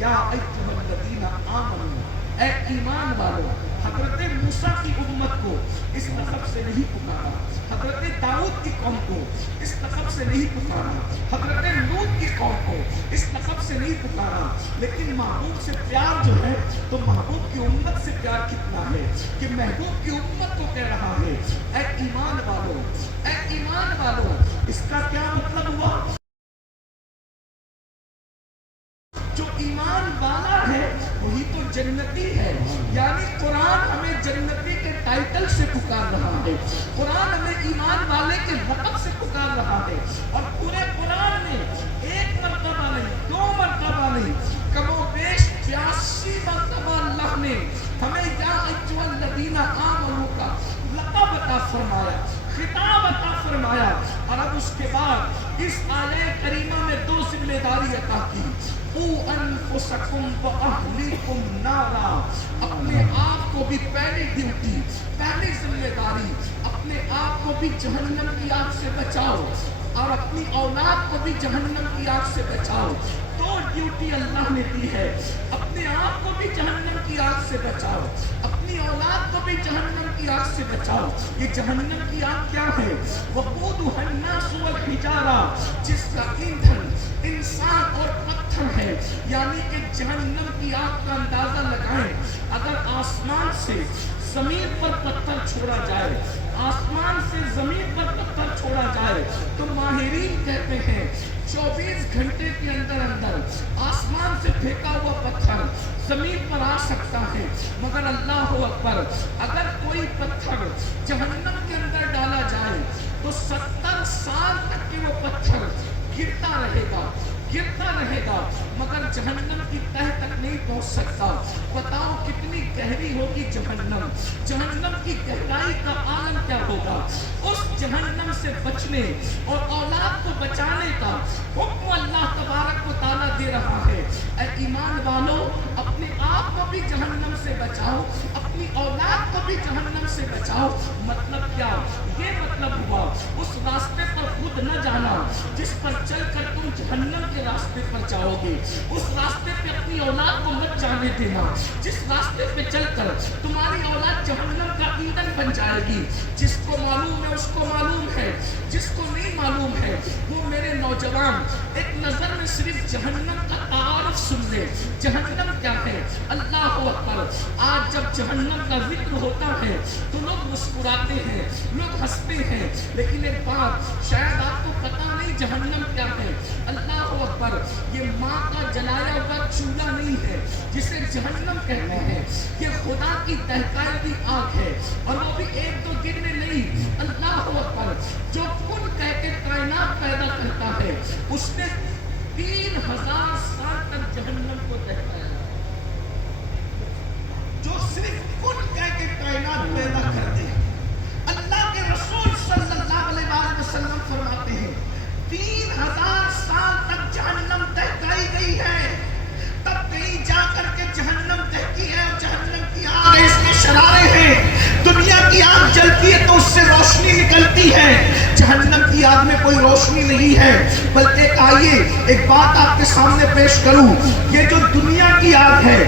یا ایھا الذین آمنوا، اے ایمان والو، حضرت موسیٰ کی امت کو اس لقب سے نہیں پکارا، حضرت داؤد کی قوم کو اس لقب سے نہیں پکارا، حضرت لوط کی قوم کو اس لقب سے نہیں پکارا، لیکن محبوب سے پیار جو ہے تو محبوب کی امت سے پیار کتنا ہے کہ محبوب کی امت کو کہہ رہا ہے اے ایمان والو، اے ایمان والو۔ اس کا کیا مطلب ہوا؟ جو ایمان والا ہے وہی تو جنتی ہے، یعنی قرآن ہمیں جنتی کے ٹائٹل سے پکار رہا ہے، قرآن ہمیں ایمان والے کے لقب سے پکار رہا ہے، اور پورے قرآن میں ایک مرتبہ نہیں، 2 مرتبہ نہیں، کم و بیش 82 مرتبہ اللہ نے ہمیں یا ایھا الذین آمنوا کا لقب عطا فرمایا، خطاب عطا فرمایا، اور اب اس کے بعد اس آیہ کریمہ میں 2 ذمہ داری عطا کی، قوا انفسکم واہلیکم نارا، اپنے آپ کو بھی پہلی ڈیوٹی، پہلی ذمہ داری، اپنے آپ کو بھی جہنم کی آگ سے بچاؤ اور اپنی اولاد کو بھی جہنم کی آگ سے بچاؤ۔ 2 ڈیوٹی اللہ نے دی ہے، اپنے آپ کو بھی جہنم کی آگ سے بچاؤ، اپنی اولاد کو بھی جہنم کی آگ سے بچاؤ۔ یہ جہنم کی آگ کیا ہے؟ وقودها الناس والحجارہ، جس کا ایندھن انسان اور پتھر ہے، یعنی کہ جہنم کی آگ کا اندازہ لگائیں، اگر آسمان سے زمین پر پتھر چھوڑا جائے، آسمان سے زمین پر پتھر چھوڑا جائے تو ماہرین کہتے ہیں 24 گھنٹے کے اندر اندر آسمان سے پھینکا ہوا پتھر زمین پر آ سکتا ہے، مگر اللہ اکبر، اگر کوئی پتھر جہنم کے اندر ڈالا جائے تو 70 سال تک کہ وہ پتھر گرتا رہے گا، گرتا رہے گا، مگر جہنم کی تہہ تک نہیں پہنچ سکتا۔ بتاؤ کتنی گہری ہوگی جہنم، جہنم کی گہرائی کا عالم کیا ہوگا۔ اس جہنم سے بچنے اور اولاد کو بچانے کا حکم اللہ تبارک و تعالیٰ دے رہا ہے۔ اے ایمان والو، اپنے آپ کو بھی جہنم سے بچاؤ، اپنی اولاد کو بھی جہنم سے بچاؤ۔ مطلب کیا؟ یہ مطلب ہوا اس راستے پر خود نہ جانا جس پر چل کر تم جہنم کے راستے پر جاؤ گے، اس راستے پہ اپنی اولاد کو مت جانے دینا جس راستے پہ چل کر تمہاری اولاد جہنم کا ایندھن بن جائے گی۔ جس کو معلوم ہے اس کو معلوم ہے، جس کو نہیں معلوم ہے وہ میرے نوجوان ایک نظر میں صرف جہنم کا تعارف سن لے۔ جہنم کیا ہے؟ اللہ اکبر، آج جب جہنم کا ذکر ہوتا ہے تو لوگ مسکراتے ہیں، لوگ ہنستے ہیں، لیکن ایک بات شاید آپ کو پتہ نہیں جہنم کیا ہے۔ اللہ اکبر، یہ ماں کا جلایا ہوا چولہا نہیں ہے جسے جہنم کہتے ہیں، یہ خدا کی دہکائی ہوئی آگ ہے، اور وہ بھی 1-2 دن میں نہیں۔ اللہ اکبر، جو کن کہہ کے کائنات پیدا کرتا ہے اس نے 3000 سال تک جہنم کو دہکایا، جو صرف کن کہہ کے کائنات پیدا کرتے ہیں۔ اللہ کے رسول صلی اللہ علیہ وآلہ وسلم فرماتے ہیں 3000 سال تک جہنم دہکائی گئی ہے، تب کہیں جا کر کے جہنم دہکی ہے، اور جہنم کی آگ ہے، اس کے شرارے ہیں۔ دنیا کی آگ جلتی ہے تو اس سے روشنی نکلتی ہے، جہنم کی آگ میں کوئی روشنی نہیں ہے۔ بلکہ آئیے ایک بات آپ کے سامنے پیش کروں، یہ جو دنیا کی آگ ہے،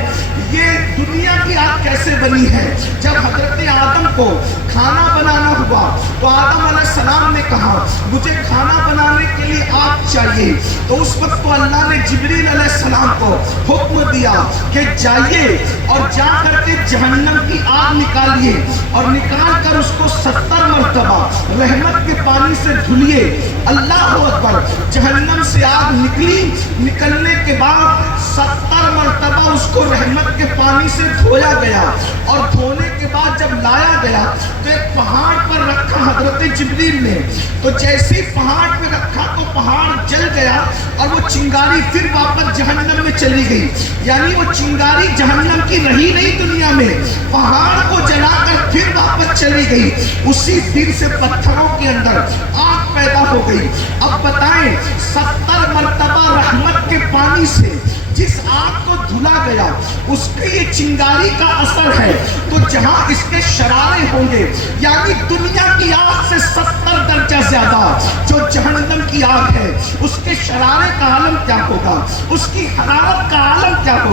یہ دنیا کی آگ کیسے بنی ہے؟ جب حضرت آدم کو کھانا بنانا ہوا تو آدم علیہ السلام نے کہا مجھے کھانا بنانے کے لیے آگ چاہیے، تو اس وقت تو اللہ نے جبریل علیہ السلام کو حکم دیا کہ جائیے اور جا کر کے جہنم کی آگ نکالیے، اور نکال کر اس کو 70 مرتبہ رحمت کے پانی سے دھلیے۔ اللہ اکبر، جہنم سے آگ نکلی، نکلنے کے بعد 70 مرتبہ اس کو رحمت کے پانی سے دھویا گیا، اور دھونے کے بعد جب لایا گیا تو ایک پہاڑ پر رکھا حضرت جبریل نے، تو جیسے ہی پہاڑ پہ رکھا تو پہاڑ جل گیا، اور وہ چنگاری پھر واپس جہنم میں چلی گئی۔ یعنی وہ چنگاری جہنم کی رہی نہیں دنیا میں، پہاڑ کو جلا کر پھر واپس چلی گئی۔ اسی دن سے پتھروں کے اندر آگ پیدا ہو گئی۔ اب بتائیں 70 مرتبہ رحمت کے پانی سے جس آگ کو دھلا گیا اس کے یہ چنگاری کا اثر ہے، تو جہاں اس کے شرارے ہوں گے، یعنی دنیا کی آگ سے 70 درجہ زیادہ جو جہنم کی آگ ہے، اس کے شرارے کا عالم کیا ہوگا، اس کی حرارت کا عالم کیا ہوگا۔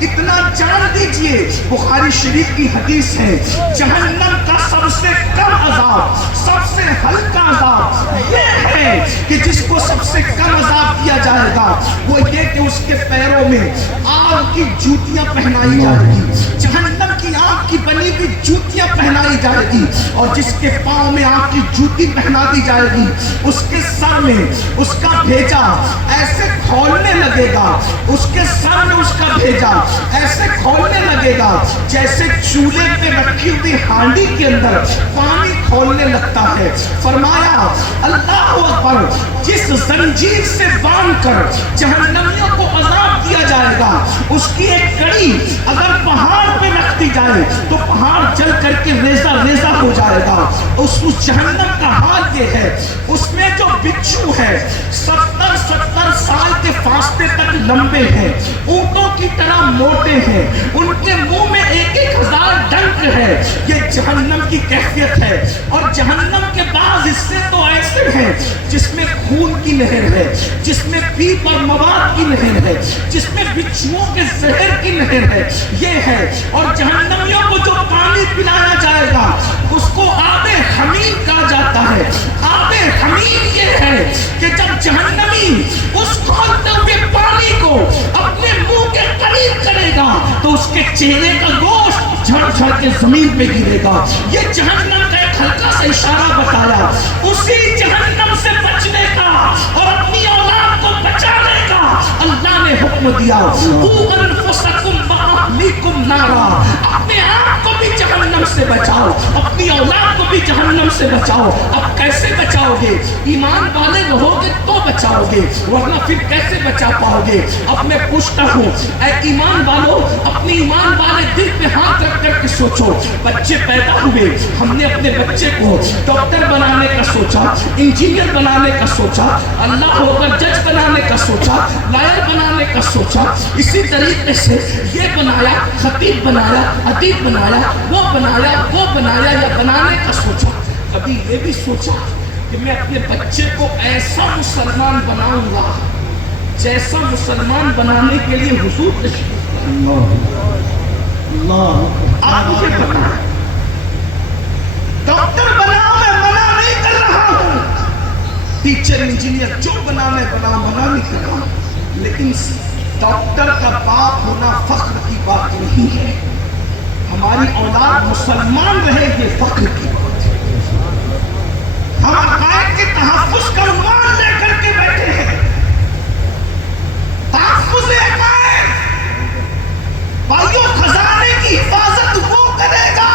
اتنا جان دیجئے، بخاری شریف کی حدیث ہے، جہنم کا سب سے کم عذاب، سب سے ہلکا عذاب یہ ہے کہ جس کو سب سے کم عذاب دیا جائے گا وہ یہ کہ اس کے پیروں میں آگ کی جوتیاں پہنائی جائے گی، جہنم کی آگ کی بنی ہوئی جوتیاں پہنائی جائے گی، اور جس کے پاؤں میں آگ کی جوتی پہنا دی جائے گی اس کے سر میں اس کا بھیجا ایسے کھولنے لگے گا، اس کے سر میں اس کا بھیجا ایسے کھولنے لگے گا جیسے چولہے پہ رکھی ہوئی ہانڈی کے اندر پانی کھولنے لگتا ہے۔ فرمایا اللہ اکبر، جس زنجیر سے باندھ کر جہنمیوں کو عذاب دیا جائے گا اس کی ایک کڑی اگر پہاڑ پہ رکھ دی جائے تو پہاڑ جل کر کے ریزہ ریزہ ہو جائے گا۔ اس جہنم کا حال یہ ہے، اس میں جو بچھو ہے 70 سال کے فاصلے تک لمبے ہیں، اونٹوں کی طرح موٹے ہیں، ان کے منہ میں 1000 ڈنک ہے، یہ جہنم کی کیفیت ہے۔ اور جہنم کے بعض حصے تو ایسے ہیں جس میں خون کی نہر ہے، جس میں پیپ اور مواد کی نہر ہے، جس میں بچھوؤں کے زہر کی نہر ہے، یہ ہے۔ اور جہنمیوں کو جو پانی پلایا جائے گا اس کو آب حمیم کہا جاتا ہے۔ آب حمیم یہ ہے کہ جب جہنمی اس کھولتے ہوئے پانی کو اپنے منہ کے قریب کرے گا تو اس کے چہرے کا گوشت جھڑ جھڑ کے زمین پہ گرے گا۔ یہ جہنم کا ایک ہلکا سا اشارہ بتایا، اسی جہنم سے بچنے کا اور اپنی اولاد کو بچانے کا اللہ نے حکم دیا، قُوا أَنفُسَكُمْ وَأَهْلِيكُمْ نَارًا، اپنے آپ کو بھی جہنم سے بچاؤ، اپنی اولاد کو بھی جہنم سے بچاؤ۔ اب کیسے بچاؤ گے؟ ایمان والے رہو گے تو بچاؤ گے، ورنہ پھر کیسے بچا پاؤ گے؟ اب میں پوچھتا ہوں اے ایمان والو، اپنی ایمان والے دل پہ ہاتھ رکھ کر کے سوچو، بچے پیدا ہوئے، ہم نے اپنے بچے کو ڈاکٹر بنانے کا سوچا، انجینئر بنانے کا سوچا، اللہ ہو کر جج بنانے کا سوچا، لائر بنانے کا سوچا، اسی طریقے سے یہ بنایا، خطیب بنایا، ادیب بنایا، وہ بنایا یا بنانے کا سوچا۔ کبھی یہ بھی سوچا کہ میں اپنے بچے کو ایسا مسلمان بناؤں گا جیسا مسلمان بنانے کے لیے حضور تشریف اللہ۔ آپ مجھے بتائیں، ڈاکٹر بناؤ میں منع نہیں کر رہا ہوں، ٹیچر انجینئر جو بنانا ہے بناؤ، منع نہیں کر رہا ہوں، لیکن ڈاکٹر کا باپ ہونا فخر کی بات نہیں ہے، ہماری اولاد مسلمان رہے یہ فخر کی بات ہے۔ ہم عقائد کے تحفظ کا عنوان لے کر کے بیٹھے ہیں، تحفظ عقائد، بھائیو خزانے کی حفاظت وہ کرے گا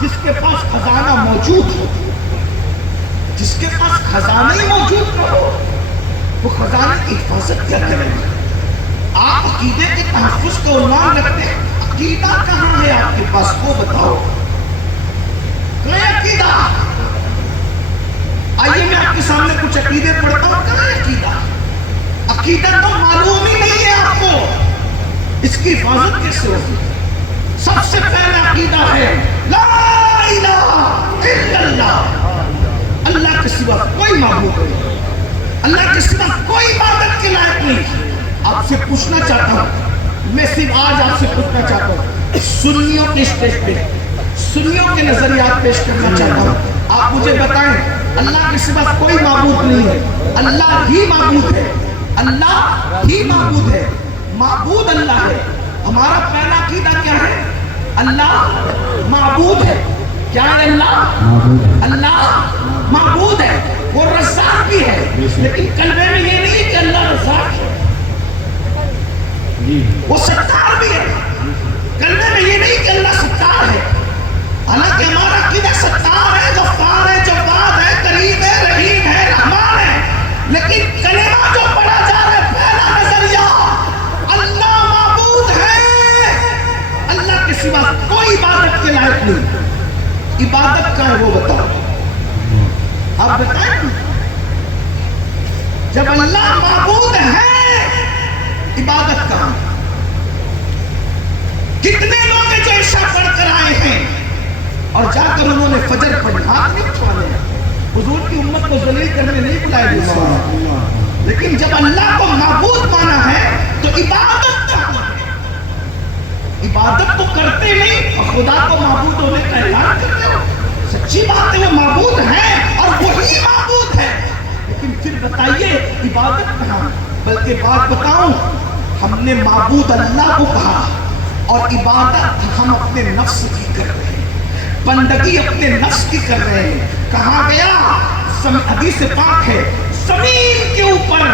جس کے پاس خزانہ موجود ہو، جس کے پاس خزانہ ہی موجود نہ ہو وہ خزانے کی حفاظت کیا کرے گا؟ آپ عقیدے کے تحفظ کا عنوان رکھتے ہیں، عقیدہ کہاں ہے آپ کے پاس وہ بتاؤ، کہیں عقیدہ؟ آئیے میں آپ کے سامنے کچھ عقیدے پڑھتا ہوں، کہاں عقیدہ؟ عقیدہ تو معلوم ہی نہیں ہے آپ کو، اس کی حفاظت کیسے ہوگی؟ سب سے پہلا عقیدہ ہے لا الہ الا اللہ، اللہ کے سوا کوئی معبود نہیں، اللہ کے سوا کوئی عبادت کے لائق نہیں۔ آپ سے پوچھنا چاہتا ہوں، میں صرف آج آپ سے پوچھنا چاہتا ہوں، سنیوں کے اسٹیج پہ سنیوں کے نظریات پیش کرنا چاہتا ہوں، آپ مجھے بتائیں اللہ کے سوا کوئی معبود نہیں ہے، اللہ ہی معبود ہے، اللہ ہی معبود ہے، معبود اللہ ہے۔ ہمارا پہلا عقیدہ کیا ہے؟ اللہ معبود ہے۔ کیا ہے؟ اللہ معبود ہے، وہ رزاق بھی ہے، لیکن قلبے میں یہ نہیں کہ اللہ رزاق ہے، وہ ستار بھی ہے، قلبے میں یہ نہیں کہ اللہ ستار ہے، حالانکہ ہمارا عقیدہ ستار ہے، غفار ہے، جواد ہے، کریم ہے، رحیم ہے، رحمان ہے، لیکن کلمہ جو پڑھا جا رہا ہے پہلا نظریہ اللہ معبود ہے، اللہ کے سوا کوئی عبادت کے لائق نہیں۔ عبادت کا ہے وہ بتاؤ، آپ بتائیں، جب اللہ معبود ہے عبادت کا؟ کتنے لوگ ہیں جو عشاء پڑھ کر آئے ہیں اور جا کر انہوں نے فجر پڑھی، ہاتھ نہیں اٹھوانے، حضور کی امت کو ذلیل کرنے نہیں بلائے گئے، لیکن جب اللہ کو معبود مانا ہے تو عبادت کا کرتے نہیں اور خدا کو معبود ہونے کا اعلان کرتے ہو. سچی بات ہے وہ معبود ہے اور وہی معبود ہے، لیکن پھر بتائیے عبادت کہاں؟ بلکہ بات بتاؤں، ہم نے معبود اللہ کو کہا اور عبادت ہم اپنے نفس کی کر رہے ہیں، بندگی اپنے نفس کی کر رہے ہیں. کہا گیا حدیث پاک ہے، زمین کے اوپر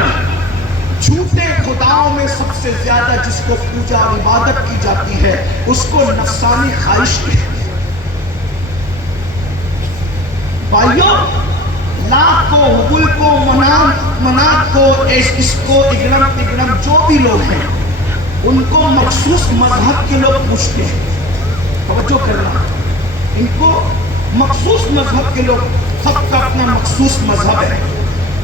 جھوٹے خداؤں میں سب سے زیادہ جس کو پوجا اور عبادت کی جاتی ہے اس کو نفسانی خواہش کہتے ہیں. بھائیوں، لاکھ کو، حبل کو، منات کو، اس کو، اگرم جو بھی لوگ ہیں ان کو مخصوص مذہب کے لوگ پوچھتے ہیں. توجہ کرنا، ان کو مخصوص مذہب کے لوگ، سب کا اپنا مخصوص مذہب ہے،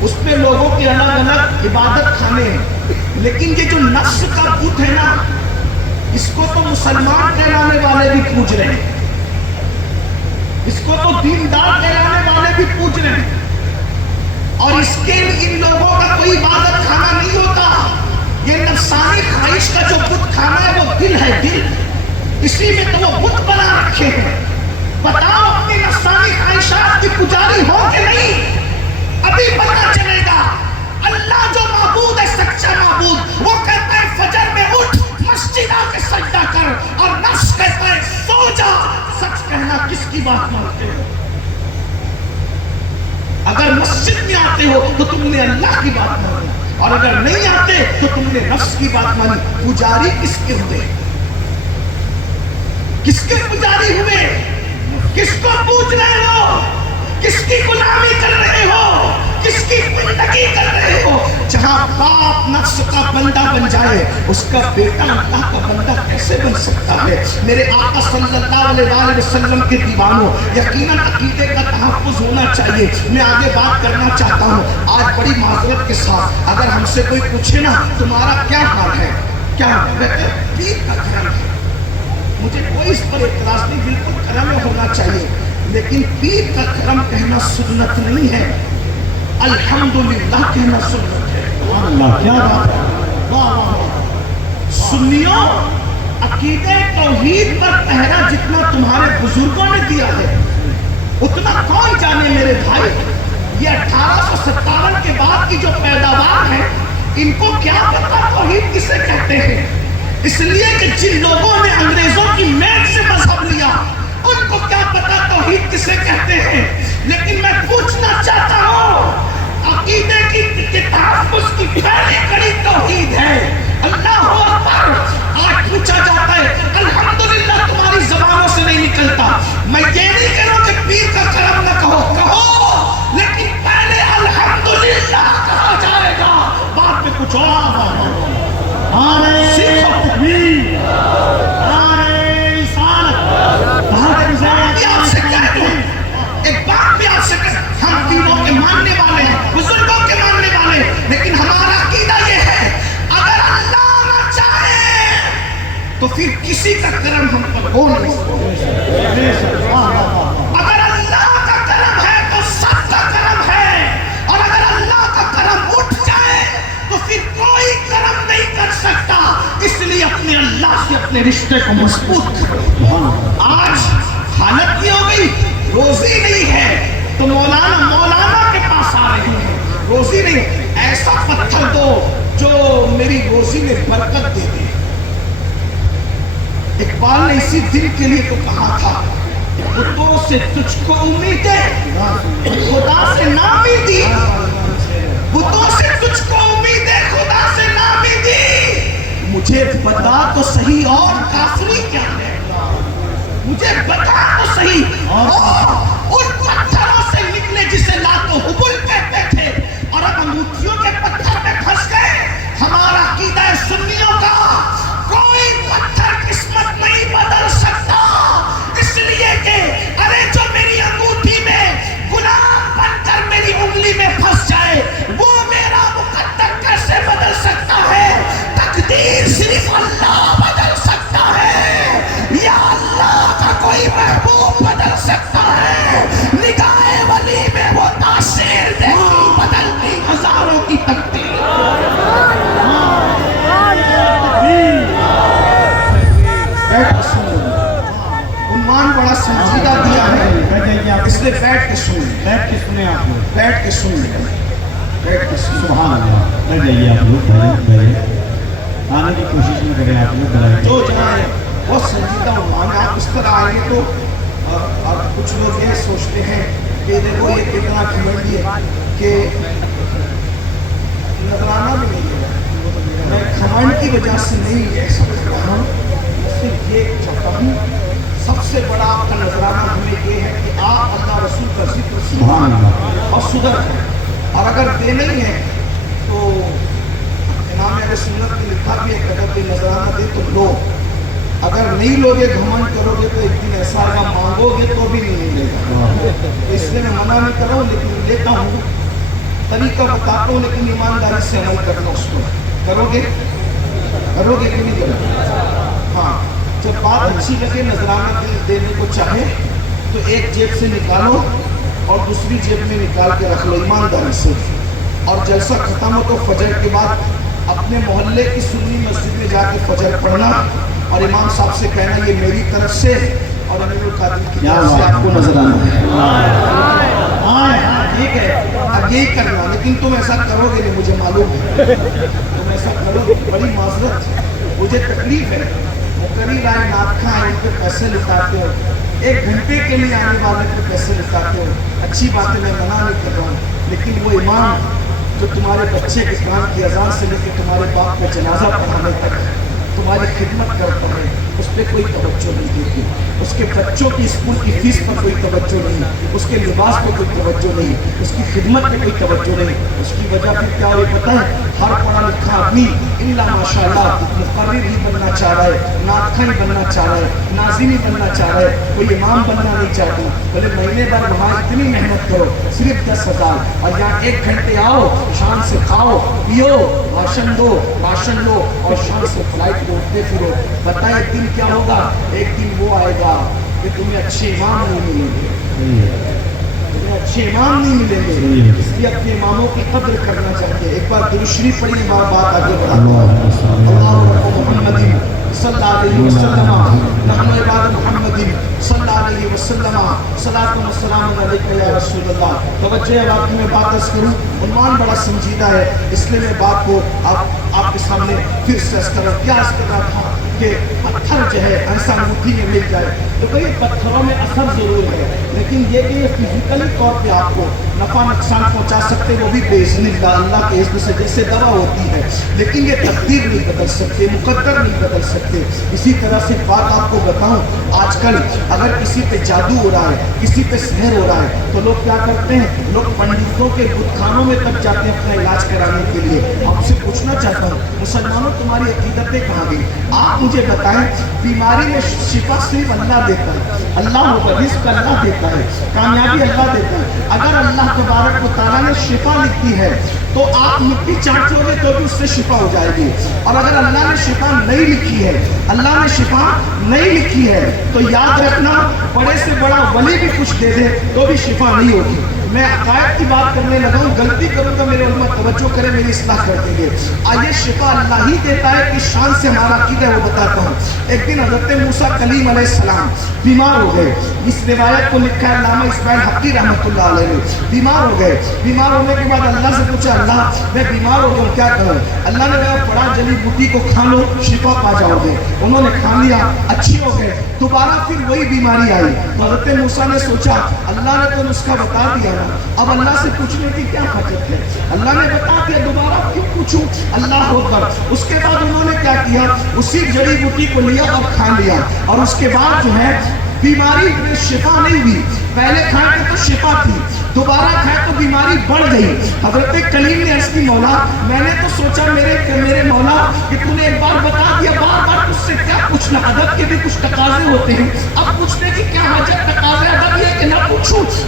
اس پہ لوگوں کے الگ الگ عبادت خانے ہیں. لیکن یہ جو نفس کا بت ہے نا، اس کو تو مسلمان کہلانے والے بھی پوج رہے ہیں، اس کو تو دیندار کہلانے والے بھی پوج رہے ہیں، اور اس کے ان لوگوں کا کوئی عبادت خانہ نہیں ہوتا. یہ نفسانی خواہش کا جو بت خانہ ہے وہ دل ہے، دل، اسی میں تو وہ بت بنا رکھے ہیں. بتاؤ اپنی نفسانی خواہشات کی پجاری ہو کہ نہیں؟ ابھی پتہ چلے گا. اللہ جو معبود ہے، سچا معبود، وہ کہتا ہے فجر میں اٹھ، مسجد آ کے سجدہ کر، اور نفس کہتا ہے سو جا. سچ کہنا، کس کی بات مانتے ہو؟ اگر مسجد میں آتے ہو تو تم نے اللہ کی بات مانی، اور اگر نہیں آتے تو تم نے نفس کی بات مانی. پجاری کس کے ہوئے؟ کس کے پجاری ہوئے؟ کس کو پوج رہے ہو؟ کس کی غلامی کر رہے ہو؟ کس کی بندگی کر رہے ہو؟ جہاں باپ نفس کا بندہ بن جائے، اس کا بیٹا اللہ کا بندہ کیسے بن سکتا ہے؟ میرے آقا صلی اللہ علیہ وسلم کے دیوانوں، یقیناً عقیدے کا تحفظ ہونا چاہیے. میں آگے بات کرنا چاہتا ہوں. آج بڑی معذرت کے ساتھ اگر ہم سے کوئی پوچھے نا تمہارا کیا حال ہے، کیا پیر کا کرم ہے، مجھے کوئی اس پر اعتراض نہیں، بالکل کرم ہونا چاہیے، لیکن پیر کا کرم کہنا سنت نہیں ہے، الحمدللہ کہنا سنت ہے. اللہ کیا بات ہے، واہ واہ. سنیوں، عقیدہ توحید پر پہرا جتنا تمہارے بزرگوں نے دیا ہے اتنا کون جانے میرے بھائی. یہ 1857 کے بعد کی جو پیداوار ہے، ان کو کیا پتا توحید کسے کہتے ہیں. اس لیے کہ جن لوگوں نے انگریزوں کی میل سے مذہب لیا ان کو کیا پتا توحید کسے کہتے ہیں. لیکن میں پوچھنا چاہتا ہوں، عقیدے کی تحفظ کی پہلی کڑی توحید ہے. اللہ اکبر. آج پوچھا جاتا ہے الحمدللہ تمہاری زبانوں سے نہیں نکلتا. میں یہ نہیں کہہ رہا کہ پیر کا کرم نہ کہو، لیکن پہلے الحمدللہ کہا جائے گا، بعد میں کچھ اور. ایک بات بھی آپ سے ہم تینوں کے ماننے والے ہیں، بزرگوں کے ماننے والے ہیں، لیکن ہمارا عقیدہ یہ ہے اگر اللہ نہ چاہے تو پھر کسی کا کرم ہم پر ہو نہیں سکتا. اگر اللہ کا کرم ہے تو سب کا کرم ہے، اور اگر اللہ کا کرم اٹھ جائے تو پھر کوئی کرم نہیں کر سکتا. اس لیے اپنے اللہ سے اپنے رشتے کو مضبوط کرو. آج حالت یہ ہو گئی، روزی نہیں ہے تو مولانا کے پاس آ رہی ہے، روزی نہیں، ایسا پتھر دو جو میری روزی میں برکت دے دے. اقبال نے اسی دن کے لیے تو کہا تھا، بتوں سے تجھ کو امیدیں، خدا سے ناامیدی. بتوں سے تجھ کو امیدیں، خدا سے ناامیدی. مجھے بتا تو صحیح اور کافری کیا ہے، مجھے بتا تو صحیح. ان پتھروں سے نکلے جسے لات و حبل کہتے تھے، اور اب انگوٹھیوں کے پتھر میں پھنس گئے. ہمارا عقیدہ ہے سنیوں کا، کوئی پتھر قسمت نہیں بدل سکتا. اس لیے کہ ارے جو میری انگوٹھی میں غلام بن کر میری انگلی میں پھنس جائے وہ میرا مقدر کیسے بدل سکتا ہے؟ تقدیر صرف اللہ بدل سکتا ہے، یا اللہ کا کوئی محبوب بدل سکتا ہے. نگاہ ولی میں وہ تاثیر دیکھی بدلتی ہزاروں کی تقدیر. مسئلے بیٹھ کے سن لیں، بیٹھ کے سنیں آپ لوگ. بیٹھ کے سن لیں، بیٹھ کے سن لیں. سبحان اللہ. بیٹھ جائیے آپ لوگ. بیٹھے آنے کی کوشش نہ کریں آپ لوگ. بیٹھے جو جہاں ہے بہت سنجیدہ عنوان ہے. آپ اس طرح آئیں گے تو اور کچھ لوگ یہ سوچتے ہیں کہ دیکھو یہ کتنا گھمنڈی ہے کہ نذرانہ بھی نہیں ہے. میں گھمنڈ کی وجہ سے نہیں یہ سمجھ رہا ہوں، میں صرف یہ چاہتا ہوں سب سے بڑا آپ کا نذرانہ ہمیں یہ ہے کہ آپ اللہ رسول کا ذکر سبحان اللہ. اور سدھر ہے. اور اگر دے نہیں ہے تو امام اہل سنت نے لکھا بھی ہے کہ اگر کوئی نذرانہ دے تو لو، اگر نہیں لوگے گھمنڈ کرو گے تو ایک دن ایسا ہوگا مانگو گے تو بھی نہیں ملے گا. اس لیے میں منع نہیں کر رہا ہوں لیکن لیتا ہوں، طریقہ بتاتا ہوں، لیکن ایمانداری سے عمل کرنا. اس کو کرو گے کہ نہیں کرو گے؟ ہاں، جب بات اچھی لگے نذرانہ دینے کو چاہے تو ایک جیب سے نکالو اور دوسری جیب میں نکال کے رکھ لو ایمانداری سے. اور جلسہ ختم ہو تو فجر کے بعد اپنے محلے کی سنی مسجد میں جا کے فجر پڑھنا اور امام صاحب سے کہنا یہ میری طرف سے اور امیر القادری کی طرف سے آپ کو نظر آنا ہے. ٹھیک ہے، اب یہی کرنا. لیکن تم ایسا کرو گے نہیں، مجھے معلوم ہے تم ایسا کرو گے. بڑی معذرت، مجھے تکلیف ہے. مقرر آئے ناخواں آئے ان پہ پیسے لٹاتے ہو، 1 گھنٹے کے لیے آنے والے پہ پیسے لٹاتے ہو. اچھی بات ہے، میں منع نہیں کر رہا ہوں، لیکن وہ امام جو تمہارے بچے کے کام کی اذان سے لے کے تمہارے باپ کا جنازہ پڑھانے تک تمہاری خدمت کرتا ہے، اس پہ کوئی توجہ نہیں دیتی. اس کے بچوں کی اسکول کی فیس پر کوئی توجہ نہیں، اس کے لباس پہ کوئی توجہ نہیں، اس کی خدمت پہ کوئی توجہ نہیں. اس کی وجہ پھر کیا ہوئی پتہ ہے؟ ہر پڑھا لکھا آدمی الا ماشاء اللہ مقرر ہی بننا چاہ رہا ہے، ناطخ ہی بننا چاہ رہا ہے، ناظم ہی بننا چاہ رہا ہے، کوئی امام بننا نہیں چاہتا. بولے مہینے بھر وہاں اتنی محنت کرو، صرف 10,000، اور یہاں 1 گھنٹے آؤ، شان سے کھاؤ پیو، راشن دو، راشن لو اور شان سے فلائٹ کو اٹھتے پھرو. بتائیں ایک دن کیا ہوگا؟ ایک دن وہ آئے گا کہ تمہیں اچھے امام نہیں ملیں گے، تمہیں اچھے امام نہیں ملیں گے. اس لیے اپنے اماموں کی قدر کرنا چاہیے. ایک بار درود شریف پڑھیے، بات آگے بڑھاتے ہیں. اللہ محمد صلی اللہ علیہ وسلم، نحن عباد محمد صلی اللہ علیہ وسلم، صلاۃ و سلام علیک یا رسول اللہ. توجہ ہے، واقعی میں بات عرض کروں، عنوان بڑا سنجیدہ ہے، اس لیے میں بات کو آپ کے سامنے پھر سے اس طرح قیاس کر رہا تھا کہ پتھر جو ہے ایسا انگوٹھی میں مل جائے تو بھئی پتھروں میں اثر ضرور ہے، لیکن یہ کہ یہ فزیکلی طور پہ آپ کو نفع نقصان پہنچا سکتے وہ بھی باذن اللہ کے اذن سے، جیسے دوا ہوتی ہے، لیکن یہ تقدیر نہیں بدل سکتے، مقدر نہیں بدل سکتے. اسی طرح سے بات آپ کو بتاؤں، آج کل اگر کسی پہ جادو ہو رہا ہے، کسی پہ سحر ہو رہا ہے تو لوگ کیا کرتے ہیں؟ لوگ پنڈتوں کے بت خانوں میں تک جاتے ہیں اپنا علاج کرانے کے لیے. آپ سے پوچھنا چاہتا ہوں مسلمانوں تمہاری عقیدتیں کہاں گئی؟ آپ مجھے بتائیں، بیماری میں شفا صرف اللہ دیتا ہے، اللہ رزق اللہ دیتا ہے، کامیابی اللہ دیتا ہے. اگر اللہ تبارک و تعالیٰ نے شفا لکھی ہے تو آپ مٹی چاٹو گے تو بھی اس سے شفا ہو جائے گی. اور اگر اللہ نے شفا نہیں لکھی ہے، اللہ نے شفا نہیں لکھی ہے تو یاد رکھنا بڑے سے بڑا ولی بھی کچھ دے دے تو بھی شفا نہیں ہوگی. میں عقائد کی بات کرنے لگا ہوں، غلطی کروں تو میرے علماء توجہ کریں، میری اصلاح کر دیں گے. آئیے شفا اللہ ہی دیتا ہے، کس شان سے ہمارا عقیدہ ہے وہ بتاتا ہوں. ایک دن حضرت موسیٰ کلیم علیہ السلام بیمار ہو گئے. اس روایت کو لکھا ہے علامہ اسماعیل حقی رحمۃ اللہ علیہ نے. بیمار ہو گئے، بیمار ہونے کے بعد اللہ سے پوچھا اللہ میں بیمار ہو گیا کیا کروں؟ اللہ نے کہا پڑا جڑی بوٹی کو کھا لو شفا پا جاؤ گے. انہوں نے کھا لیا، اچھے ہو گئے. دوبارہ پھر وہی بیماری آئی تو حضرت موسیٰ نے سوچا اللہ نے تو نسخہ بتا دیا، اب اللہ سے پوچھنے کی کیا حاجت ہے؟ اللہ نے بتا دیا، دوبارہ کیوں پوچھوں؟ اللہ اکبر. اس کے بعد انہوں نے کیا کیا؟ اسی جڑی بوٹی کو لیا اور کھا لیا، اور اس کے بعد جو ہے بیماری میں شفا نہیں ہوئی. پہلے کھائے تو شفا تھی، دوبارہ کھائے تو بیماری بڑھ گئی. حضرت کلیم نے عرض کی مولا میں نے تو سوچا میرے مولا کہ تو نے ایک بار بتا دیا، بار بار تجھ سے کیا پوچھنا؟ ادب کے بھی کچھ تقاضے ہوتے ہیں، اب پوچھنے کی کیا حاجت؟ تقاضے ادب یہ کہ نہ پوچھوں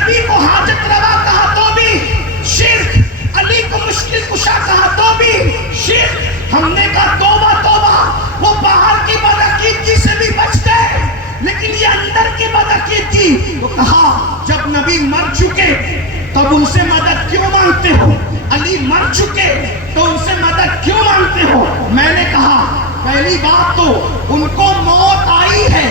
نبی کو حاجت روا کہا تو بھی شرک، علی کو مشکل کشا کہا تو بھی شرک۔ ہم نے کہا توبہ توبہ، وہ باہر کی بدعقیدگی سے بھی بچ گئے لیکن یہ اندر کی بدعقیدگی، وہ کہا جب نبی مر چکے تب ان سے مدد کیوں مانگتے ہو؟ علی مر چکے تو ان سے مدد کیوں مانگتے ہو؟ میں نے کہا پہلی بات تو ان کو موت آئی ہے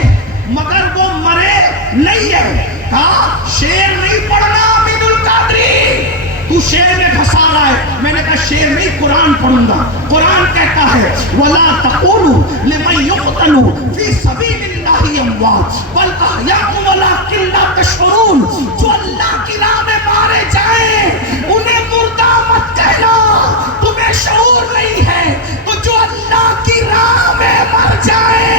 مگر وہ مرے نہیں ہے۔ کہا شعر نہیں پڑھنا عبید القادری، تو شعر میں گھسا رہا ہے۔ میں نے کہا شعر نہیں، قرآن پڑھوں گا۔ قرآن کہتا ہے وَلَا تَقُولُوا لِمَنْ يُقْتَلُ فِي سَبِيلِ اللَّهِ أَمْوَاتٌ بَلْ أَحْيَاءٌ وَلَٰكِن لَّا تَشْعُرُونَ۔ جو اللہ کی راہ میں مارے جائیں انہیں مردہ مت کہنا، تمہیں شعور نہیں ہے۔ تو جو اللہ کی راہ میں مر جائے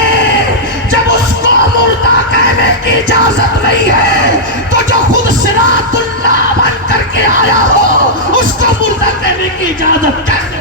جب اس کو مردہ کہنے کی اجازت نہیں ہے تو جو خود صراط اللہ بن کر کے آیا ہو اس کو مردہ کہنے کی اجازت کیسے؟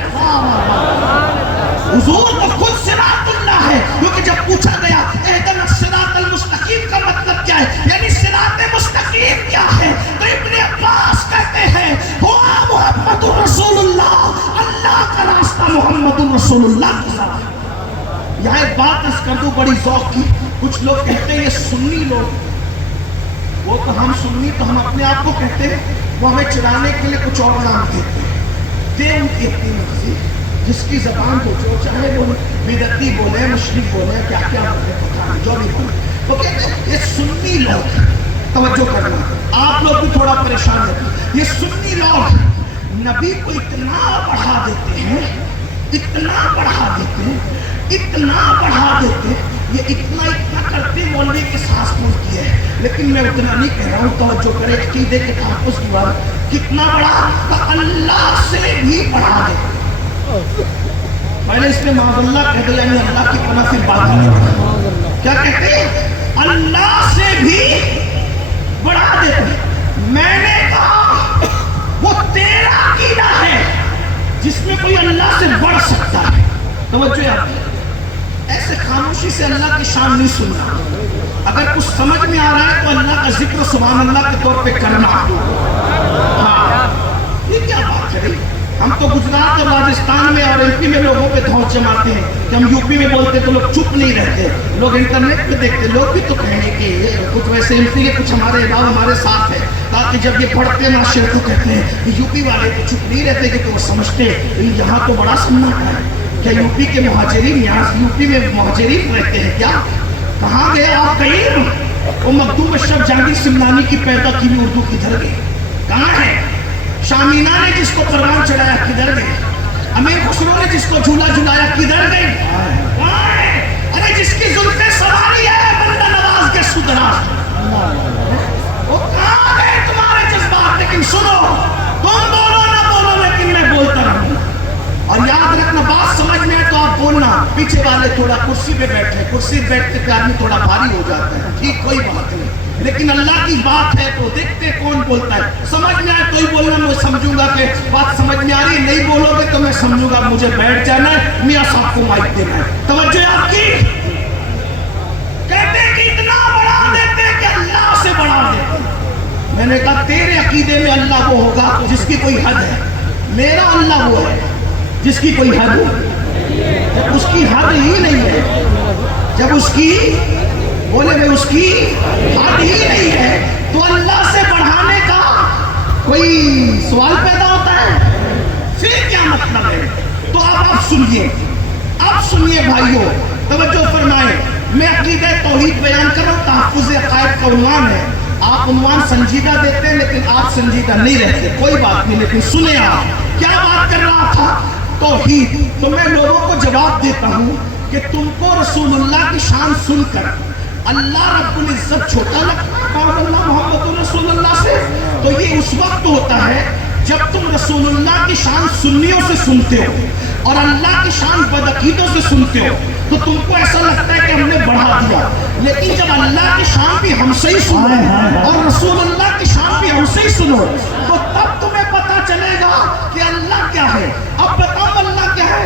حضور تو خود صراط اللہ ہے، کیونکہ جب پوچھا گیا اہدنا الصراط المستقیم کا مطلب کیا ہے، یعنی صراط مستقیم کیا ہے، تو ابن عباس کہتے ہیں ہوا محمد رسول اللہ، اللہ کا راستہ محمد رسول اللہ کے ساتھ۔ یہاں ایک بات اس کر دوں بڑی ذوق کی، کچھ لوگ کہتے ہیں یہ سنی لوگ، وہ تو ہم سنی تو ہم اپنے آپ کو کہتے ہیں، وہ ہمیں چرانے کے لیے کچھ اور نام دیتے ہیں، دے ان کی اپنی مرضی، جس کی زبان کو جو چاہے وہ بدعتی بولے، مشرک بولے، کیا کیا بولے، پتہ نہیں جو بھی بولے، وہ کہتے ہیں یہ سنی لوگ۔ توجہ کرنا، آپ لوگ بھی تھوڑا پریشان ہیں، یہ سنی لوگ نبی کو اتنا بڑھا دیتے ہیں، اتنا بڑھا دیتے ہیں، اتنا بڑھا دیتے، یہ اتنا کرتے مولوی کے سانس پھولتی ہے، لیکن میں اتنا نہیں کہہ رہا ہوں، توجہ کرے عقیدے کے تحفظ کی بات، کتنا بڑا، اللہ سے بھی بڑھا دیتے۔ میں نے اس میں معاذ اللہ کہہ دیا، یعنی اللہ کی پناہ سے بات نہیں، کیا کہتے ہیں اللہ سے بھی بڑھا دیتے۔ میں نے کہا وہ تیرا عقیدہ ہے جس میں کوئی اللہ سے بڑھ سکتا ہے۔ توجہ آپ، ایسے خاموشی سے اللہ کی شان نہیں سننا، اگر کچھ سمجھ میں آ رہا ہے تو اللہ کا ذکر سبحان اللہ کے طور پہ کرنا۔ ہاں یہ کیا بات ہے، ہم تو گجرات اور راجستھان میں اور ایم پی میں لوگوں پہ دھوس جماتے ہیں کہ ہم یو پی میں بولتے تو لوگ چپ نہیں رہتے، لوگ انٹرنیٹ پہ دیکھتے، لوگ بھی تو کہیں گے کہ کچھ ویسے ایم پی کے کچھ ہمارے احباب ہمارے ساتھ ہیں، تاکہ جب یہ پڑھتے معاشرے کو کہتے ہیں کہ یو پی والے تو چپ نہیں رہتے کہ وہ سمجھتے یہاں تو بڑا سننا ہے، کیا یو پی کے مہاجرین یہاں یو پی میں مہاجرین رہتے ہیں کیا؟ کہاں گئے آپ؟ کہیں وہ مخدوم اشرف جہانگیر سمنانی کی پیدا کی بھی اردو کدھر گئی؟ کہاں ہے؟ شامینا نے جس کو پروان چڑھایا کدھر گئے؟ امیر خسرو نے جس کو جھولا جھلایا کدھر گئے؟ کہاں ہے؟ ارے جس کی زلفیں سواری ہے بندہ نواز کے سدرا، وہ کہاں گئے تمہارے جذبات؟ لیکن سنو، تم بولو نہ بولو لیکن میں بولتا رہوں، اور یاد رکھنا بات سمجھ میں ہے تو آپ بولنا۔ پیچھے والے تھوڑا کرسی پہ بیٹھے، کرسی پہ بیٹھتے پہ آدمی تھوڑا بھاری ہو جاتا ہے، ٹھیک کوئی بات نہیں، لیکن اللہ کی بات ہے تو دیکھتے کون بولتا ہے، سمجھ میں آئے تو ہی بولنا، میں سمجھوں گا کہ بات سمجھ میں آ رہی ہے، نہیں بولو گے تو میں سمجھوں گا مجھے بیٹھ جانا ہے، میاں صاحب کو مائک دینا ہے۔ توجہ آپ کی، کہتے کہ اتنا بڑھا دیتے کہ اللہ سے بڑھا دیتے۔ میں نے کہا تیرے عقیدے میں اللہ وہ ہوگا جس کی کوئی حد ہے، میرا اللہ وہ ہے جس کی کوئی حد ہو، جب اس کی حد ہی نہیں ہے، جب اس کی بولے میں اس کی حد ہی نہیں ہے تو اللہ سے بڑھانے کا کوئی سوال پیدا ہوتا ہے؟ پھر کیا مطلب ہے؟ تو اب آپ سنیے بھائیوں، توجہ فرمائیں، میں عقیدہ توحید بیان کر رہا ہوں، تحفظ عقائد کا عنوان ہے، آپ عنوان سنجیدہ دیتے ہیں لیکن آپ سنجیدہ نہیں رہتے، کوئی بات نہیں، لیکن سنیں آپ کیا بات کر رہا تھا، توحید۔ تو میں لوگوں کو جواب دیتا ہوں کہ تم کو رسول اللہ کی شان سن کر اللہ رب العزت چھوٹا لگتا ہے اللہ محمد رسول اللہ سے، تو یہ اس وقت ہوتا ہے جب تم رسول اللہ کی شان سنیوں سے سنتے ہو اور اللہ کی شان بدعقیدوں سے سنتے ہو تو تم کو ایسا لگتا ہے کہ ہم نے بڑھا دیا، لیکن جب اللہ کی شان بھی ہم سے ہی سنو اور رسول اللہ کی شان بھی ہم سے ہی سنو تو تب تمہیں پتا چلے گا کہ اللہ کیا ہے۔ اب بتاؤ اللہ کیا ہے؟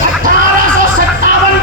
1857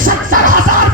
70,000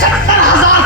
70,000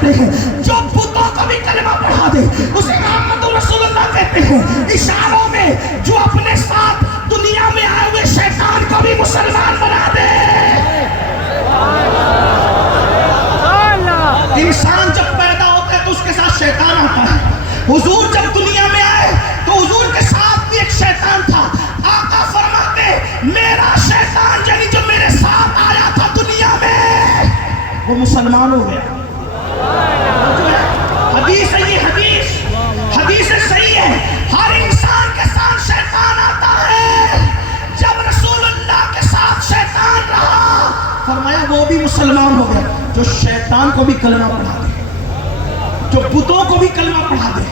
کہتے ہیں جو بتوں کو بھی کلمہ پڑھا دے اسے محمد رسول اللہ کہتے ہیں. اشاروں میں جو اپنے ساتھ دنیا میں آئے ہوئے شیطان کو بھی مسلمان بنا دے. انسان جب پیدا ہوتا ہے تو اس کے ساتھ شیطان آتا ہے. حضور جب دنیا میں آئے تو حضور کے ساتھ بھی ایک شیطان تھا. آقا فرماتے میرا شیطان یعنی جو میرے ساتھ آیا تھا دنیا میں وہ مسلمان ہو گیا. حدیث ہے یہ, حدیث صحیح ہے. ہر انسان کے ساتھ شیطان آتا ہے. جب رسول اللہ کے ساتھ شیطان رہا فرمایا وہ بھی مسلمان ہو گیا. جو شیطان کو بھی کلمہ پڑھا دے, جو بتوں کو بھی کلمہ پڑھا دے.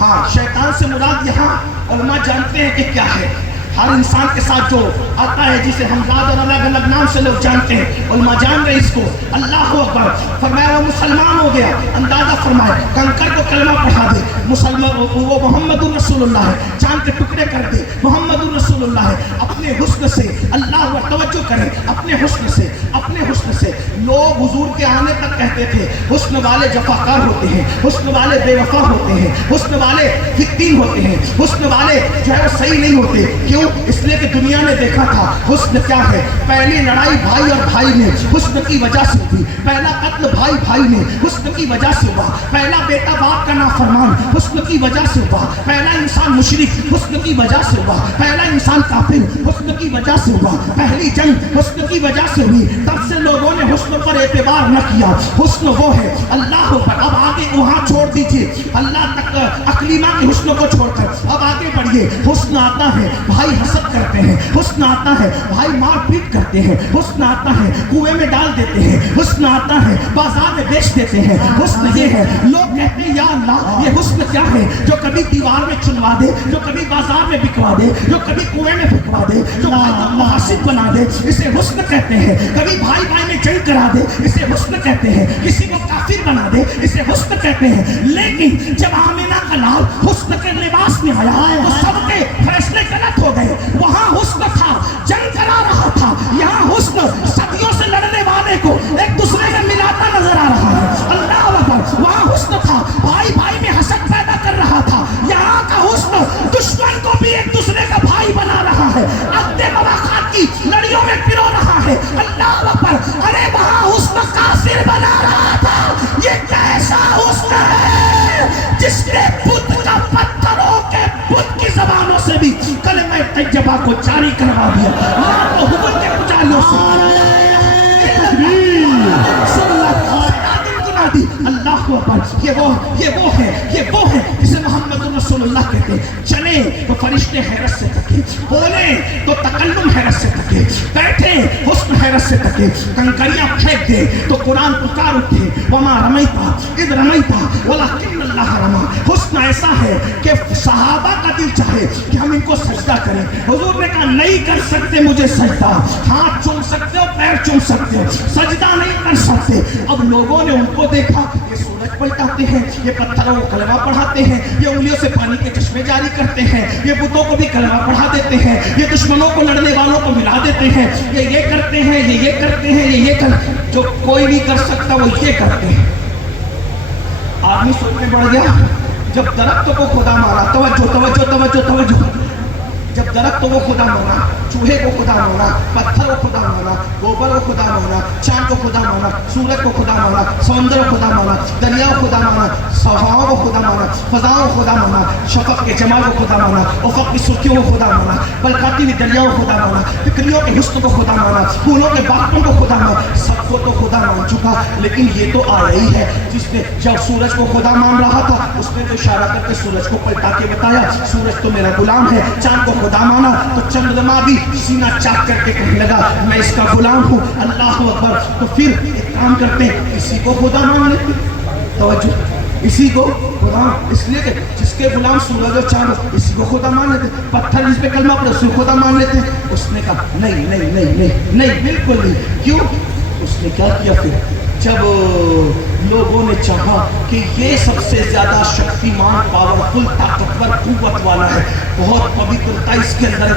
ہاں شیطان سے مراد یہاں علماء جانتے ہیں کہ کیا ہے. ہر انسان کے ساتھ جو آتا ہے جسے ہم زاد اور الگ الگ نام سے لوگ جانتے ہیں, علماء جان رہے اس کو. اللہ اکبر فرمایا وہ مسلمان ہو گیا. اندازہ فرمائے کنکر کو کلمہ پڑھا دے مسلمان, وہ محمد الرسول اللہ ہے. چاند کے ٹکڑے کر دے محمد الرسول اللہ ہے. اپنے حسن سے اللہ و توجہ کرے, اپنے حسن سے, اپنے حسن سے. لوگ حضور کے آنے تک کہتے تھے حسن والے جفاکار ہوتے ہیں, حسن والے بے وفا ہوتے ہیں, حسن والے فتین ہوتے ہیں, حسن والے جو ہے وہ صحیح نہیں ہوتے. کیوں؟ اس لیے کہ دنیا نے دیکھا تھا حسن کیا ہے. پہلی لڑائی بھائی اور بھائی نے حسن کی وجہ سے ہوئی. پہلا قتل بھائی نے حسن کی وجہ سے ہوا. پہلا بیٹا باپ کا نافرمان حسن کی وجہ سے ہوا. پہلا انسان مشرک حسن کی وجہ سے ہوا. پہلا انسان کافر حسن کی وجہ سے ہوا. پہلی جنگ حسن کی وجہ سے ہوئی. تب سے لوگوں نے حسن پر اعتبار نہ کیا. حسن وہ ہے اللہ پر. اب آگے وہاں چھوڑ دیجئے اللہ تک اقلیمہ کے حسن کو چھوڑ کر اب آگے بڑھیے. حسن آتا ہے بھائی حسد کرتے ہیں, حسن آتا ہے بھائی مار پیٹ کرتے ہیں, حسن آتا ہے کنویں میں ڈال دیتے ہیں, حسن آتا ہے بازار میں بیچ دیتے ہیں. حسن یہ ہے لوگ کہتے ہیں یا اللہ یہ حسن کیا ہے جو کبھی دیوار میں چنوا دے, جو کبھی بازار میں بکوا دے, جو کبھی کنویں میں پھینکوا دے, جو محاسد بنا دے, اسے حسن کہتے ہیں. کبھی بھائی بھائی میں جنگ کرا دے اسے حسن کہتے ہیں. کسی کو کافر بنا دے اسے حسن کہتے ہیں. لیکن جب آمینہ کا لال حسن کے لباس میں آیا تو سب کے فیصلے غلط ہو گئے. وہاں حسن تھا جنگ کرا رہا تھا, یہاں حسن صدیوں سے لڑنے والے کو ایک دوسرے میں ملاتا نظر آ رہا ہے. اللہ اکبر. وہاں حسن تھا بھائی بھائی میں حسد پیدا کر رہا تھا, یہاں کا حسن دشمن کو بھی ایک دوسرے کا بھائی بنا رہا ہے, عقد مواقعات کی لڑیوں میں پرو رہا ہے. اللہ اکبر. ارے وہاں حسن کافر بنا رہا تھا. یہ کیسا حسن ہے جس نے بت کا پتھروں کے بت کی زبانوں سے بھی کلمہ طیبہ کو جاری کروا دیا. اللہ کو حکم کے پجاریوں سے اللہ کو اکبر. یہ وہ ہے جسے محمد رسول اللہ کہتے ہیں. چلے تو فرشتے حیرت سے تکے, بولے تو تکلم حیرت سے تکے, بیٹھے حسن حیرت سے تکے, کنکریاں پھینک دے تو قرآن پکار اٹھے وما رمیتا اذ رمیتا ولکن اللہ رما. حسن ایسا ہے کہ صحابہ کا دل چاہے کہ ہم ان کو سجدہ کریں. حضور نے کہا نہیں کر سکتے مجھے سجدہ, ہاتھ چوم سکتے ہو پیر چوم سکتے ہو, سجدہ نہیں کر سکتے. اب لوگوں نے ان کو دیکھا یہ سورج پلٹاتے ہیں, یہ پتھروں کو کلمہ پڑھاتے ہیں, یہ انگلیوں سے پانی کے چشمے جاری کرتے ہیں, یہ بتوں کو بھی کلمہ پڑھا دیتے ہیں, یہ دشمنوں کو لڑنے والوں کو ملا دیتے ہیں, یہ کرتے ہیں, یہ کرتے ہیں, یہ جو کوئی نہیں کر سکتا وہ یہ کرتے ہیں. آدمی سوچنے پڑ گیا جب درخت کو خدا مارا, توجہ توجہ توجہ توجہ, جب درخت کو خدا مانا, چوہے کو خدا مانا, پتھر کو خدا مانا, گوبر کو خدا مانا, چاند کو خدا مانا, سورج کو خدا مانا, سمندر کو خدا مانا, دریا کو خدا مانا, ہواؤں کو خدا مانا, فضاؤں کو خدا مانا, شفق کے جمال کو خدا مانا, افق کی سرخیوں کو خدا مانا, بلکاتی ہوئی دریاؤں کو خدا مانا, فکریوں کے حسن کو خدا مانا, پھولوں کے باغوں کو خدا مانا, سب کو تو خدا مان چکا. لیکن یہ تو آ رہی ہے جس نے جب سورج کو خدا مان رہا تھا اس نے تو اشارہ کر کے سورج کو پلٹا کے بتایا سورج تو میرا غلام ہے. چاند کو خدا مانا تو چندرما بھی سینہ چاک کر کے کہنے لگا میں اس کا غلام ہوں. اللہ اکبر. تو پھر ایک کام کرتے ہیں اسی کو خدا مان لیتے. توجہ, اسی کو خدا, اس لیے کہ جس کے غلام سورج اور چاند اسی کو خدا مان لیتے. پتھر جس پہ کلمہ پڑھے اس کو خدا مان لیتے. اس نے کہا نہیں نہیں نہیں نہیں نہیں بالکل نہیں. کیوں؟ اس نے کیا کیا پھر جب لوگوں نے چاہا کہ یہ سب سے زیادہ شکتیمان، پاورفل، طاقتور، قوت والا ہے، بہت پوترتا اس کے اندر،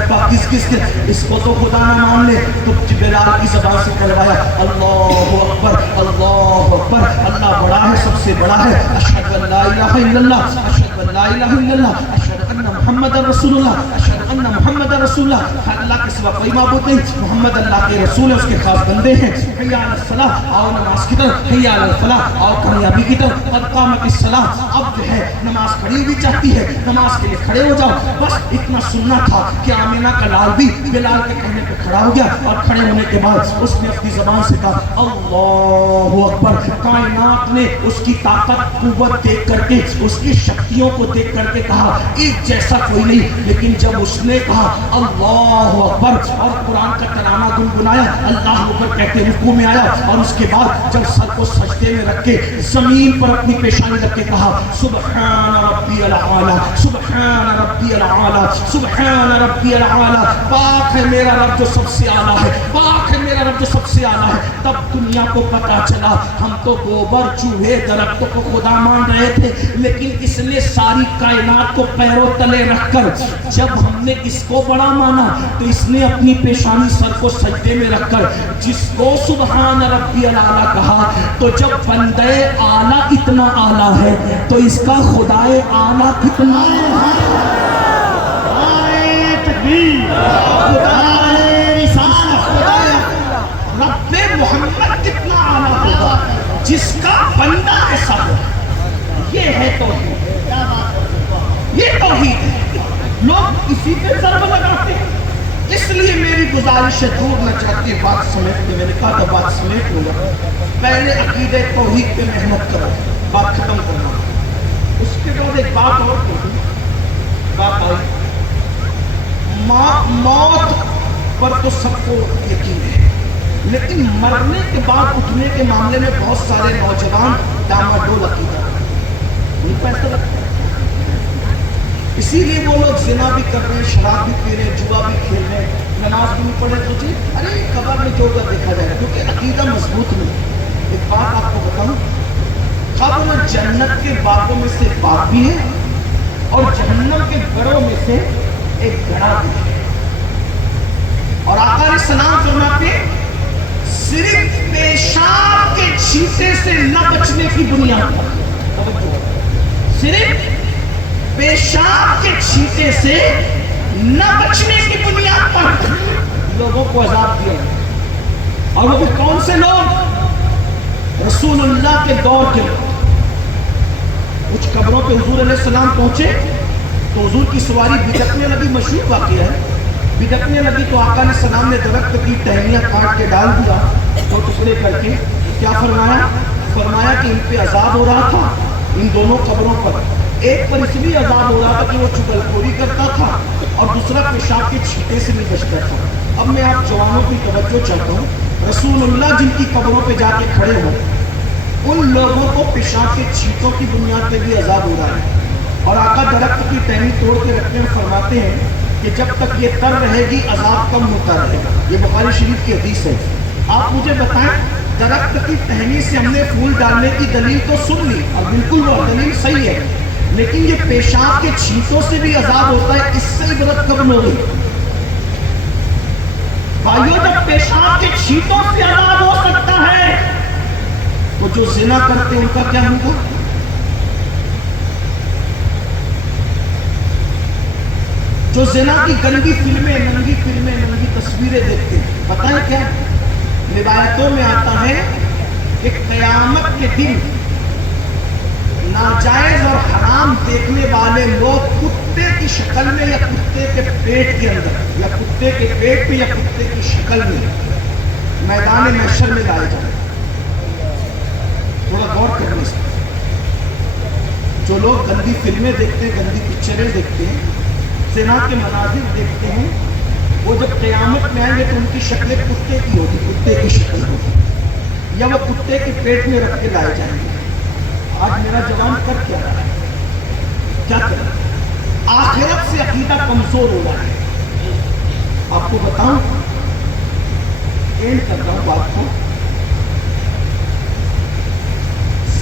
اس کو تو خدا نہ مان لے، تو بلال کی زبان سے کروایا اللہ اکبر اللہ اکبر، اللہ بڑا ہے، سب سے بڑا ہے، اشہد ان لا الہ الا اللہ، اشہد ان لا الہ الا اللہ، اشہد ان محمد رسول اللہ، اشہد ان محمد رسول اللہ، اللہ کے سوا کوئی معبود نہیں، محمد اللہ کے رسول ہیں، اس کے خاص بندے ہیں، حی علی الصلاۃ، آؤ نماز کی طرف، حی علی الفلاح، آؤ کامیابی کی طرف، قد قامت الصلاۃ، اب جو ہے نماز کھڑی ہوئی چاہتی ہے، نماز کے لیے کھڑے ہو جاؤ، بس اتنا سننا تھا کہ آمینہ کا لال بھی بلال کے کہنے پہ کھڑا ہو گیا، اور کھڑے ہونے کے بعد اس نے اپنی زبان سے کہا اللہ اکبر، کائنات نے اس کی طاقت قوت دیکھ کر کے، اس کی شکتیوں کو دیکھ کر کے کہا اس جیسا کوئی نہیں، لیکن جب اس نے کہا اللہ اکبر اور قرآن کا ترانہ گنگنایا، اللہ اکبر کہتے رکوع میں آیا، اور اس کے بعد جب سر کو سجدے میں رکھ کے زمین پر اپنی پیشانی رکھ کے کہا سبحان ربی العالی، سبحان ربی العالی، سبحان ربی العالی، پاک ہے میرا رب جو سب سے اعلیٰ ہے، پاک ہے میرا رب جو سب سے اعلیٰ ہے۔ تب دنیا کو پتا چلا ہم تو گوبر چوہے درختوں کو خدا مان رہے تھے، لیکن اس نے ساری کائنات کو پیروں تلے رکھ کر، جب ہم نے اس کو بڑا مانا تو اس نے اپنی پیشانی سر کو سجدے میں رکھ کر جس کو سبحان ربی العالی کہا، تو جب بندے اعلیٰ اتنا اعلیٰ ہے تو اس کا خدائے اعلیٰ کتنا ہے؟ رب محمد کتنا اعلیٰ ہوگا جس کا بندہ ایسا ہو۔ یہ ہے توحید، یہ توحید ہے۔ لوگ اسی پہ ضرب لگاتے ہیں، اس لیے میری گزارش ہے، دور نہ چاہتی بات سمیٹ کے، میں نے کہا تھا بات سمیٹ لوں گا، پہلے عقیدہ توحید پہ محنت کرو، بات ختم کرنا، اس کے بعد ایک بات اور کہوں، بات آئی موت پر تو سب کو یقین ہے، لیکن مرنے کے بعد اٹھنے کے معاملے میں بہت سارے نوجوان ڈاماڈول عقیدہ ان کو ایسا لگتا ہے، اسی لیے وہ لوگ زنا بھی کر رہے ہیں، شراب بھی پی رہے ہیں، جوا بھی کھیل رہے ہیں، نماز بھی نہیں پڑھ رہے، سوچے ارے قبر میں جو ہوگا دیکھا جائے گا، کیونکہ عقیدہ مضبوط نہیں۔ ایک بات آپ کو بتاؤں، قبر جنت کے باغوں میں سے ایک باغ بھی ہے اور جہنم کے گڑھوں میں سے ایک گڑھا بھی ہے، اور آقا علیہ السلام فرماتے ہیں صرف پیشاب کے چھینٹے سے نہ بچنے کی بنیاد پر، صرف پیشاب کے چھینٹے سے نہ بچنے کی بنیاد پر لوگوں کو عذاب دیا، اور وہ بھی کون سے لوگ؟ رسول اللہ کے دور کے لوگ۔ کچھ قبروں پہ حضور علیہ السلام پہنچے تو حضور کی سواری بھٹکنے لگی، مشہور واقعہ ہے، بھٹکنے لگی تو آقا علیہ السلام نے درخت کی ٹہنیاں کاٹ کے ڈال دیا، دو ٹکڑے کر کے، کیا فرمایا؟ فرمایا کہ ان پہ عذاب ہو رہا تھا، ان دونوں قبروں پر، ایک پر اس لیے عذاب ہو رہا تھا کہ وہ چغل خوری کرتا تھا، اور دوسرا پیشاب کے چھینٹے سے نہیں بچتا تھا۔ اب میں آپ جوانوں کی توجہ چاہتا ہوں، رسول اللہ جن کی قبروں پہ جا کے کھڑے ہوں، ان لوگوں کو پیشاب کے چھینٹوں کی بنیاد پہ بھی عذاب ہو رہا ہے، اور آقا درخت کی ٹہنی توڑ کے رکھتے ہیں، فرماتے ہیں کہ جب تک یہ تر رہے گی عذاب کم ہوتا رہے گا۔ یہ بخاری شریف کی حدیث ہے۔ آپ مجھے بتائیں، درخت کی ٹہنی سے ہم نے پھول ڈالنے کی دلیل تو سن لی، اور بالکل وہ دلیل صحیح ہے، لیکن یہ پیشاب کے چھینٹوں سے بھی عذاب ہوتا ہے، اس سے عبرت کب ہوگی؟ بھائیو، جب پیشاب کے چھینٹوں سے عذاب ہو سکتا ہے تو جو زنا کرتے ہیں ان کا کیا ہوگا؟ جو زنا کی گندی فلمیں، ننگی فلمیں، ننگی تصویریں دیکھتے ہیں، بتائیں کیا؟ روایتوں میں آتا ہے کہ قیامت کے دن ناجائز اور حرام دیکھنے والے لوگ کتے کی شکل میں یا کتے کے پیٹ کے اندر، یا کتے کے پیٹ میں یا کتے کی شکل میں میدان محشر میں لائے جائیں۔ تھوڑا غور کرنے سے، جو لوگ گندی فلمیں دیکھتے ہیں، گندی پکچریں دیکھتے ہیں، زنا کے مناظر دیکھتے ہیں، وہ جب قیامت میں آئیں گے تو ان کی شکلیں کتے کی ہوگی، کتے کی شکل ہوگی، یا وہ کتے کے پیٹ میں رکھ کے لائے جائیں گے۔ آج میرا جوان کر کیا رہا ہے؟ کیا کر رہا ہے؟ آخرت سے عقیدہ کمزور ہو رہا ہے۔ آپ کو بتاؤں، اینڈ کرتا ہوں بات کو،